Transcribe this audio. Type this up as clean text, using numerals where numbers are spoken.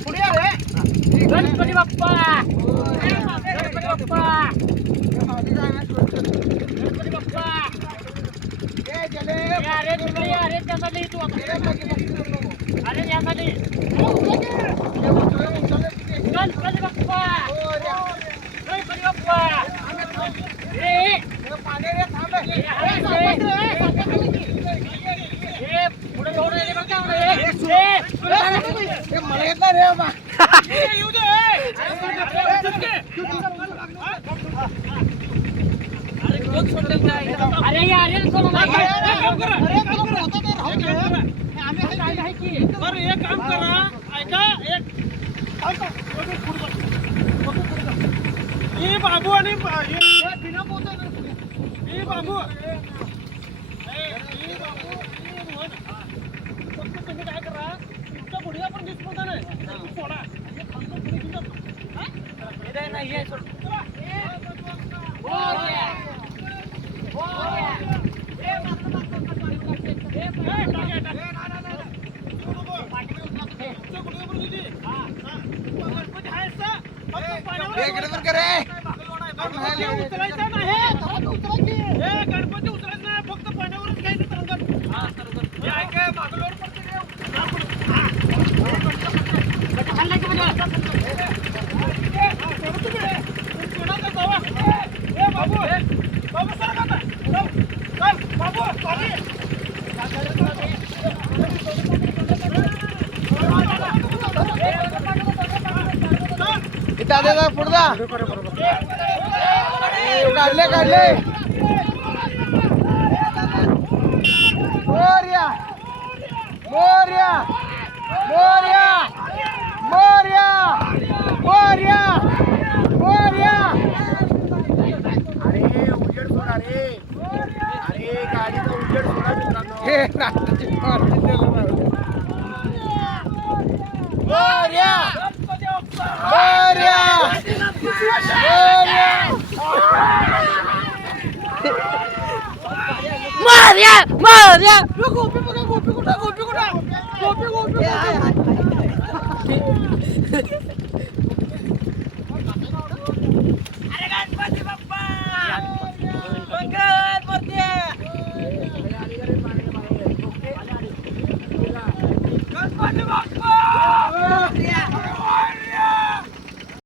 पुढे रे गणपती बाप्पा गणपती बाप्पा गणपती बाप्पा अरे तुम्ही अरे त्यासाठी तू अरे यासाठी गणपती बाप्पा गणपती बाप्पा पुढे जाऊन मला येत नाही रे बाबा अरे यार एक काम करा ऐका एक बाबू आणि बाबू तुम्ही काय करा तुमच्या पुढे आपण दिसतो नाही सोडा नाही गणपती उतरायचं नाही फक्त पाण्यावरच घ्यायचं पुढदा काढले मोर्या मोर्या मोर्या मोर्या मोर्या मोर्या अरे उजेड सोडा रे अरे गाडीचा उजेड सोडा मित्रांनो हे नाटकाची मोर्या मोर्या मोर्या मोर्या गोपी कुठं